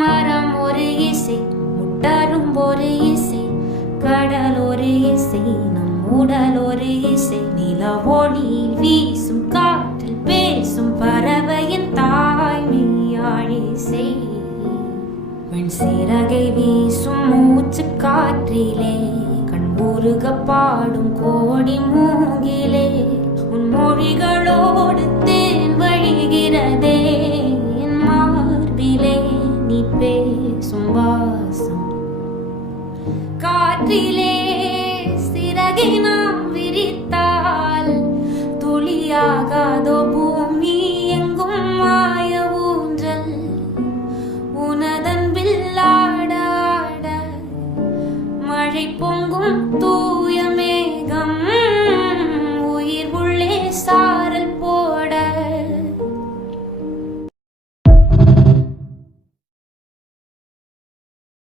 மரம் ஒரு இசை, முட்டரும் ஒரு இசை, கடல் ஒரு இசை, நம் உடல் ஒரு இசை, நில ஒளி வீசும் காற்றில் பேசும் பறவையின் தாய்மையாழ் இசை. வெண் சிறகை வீசும் மூச்சு காற்றிலே கண்புருக பாடும் கோடி மூங்கிலே உன் மொழிகளோடு தேன் வழிகிறதே என் மார்பிலே நீ பேசும் வாசம். காற்றிலே சிறகை நாம் விரித்தால் துளியாகாதோ பூமி எங்கும் மாய ஊஞ்சல். உனதன்பில் ஆட ஆட மழை பொங்கும் தூ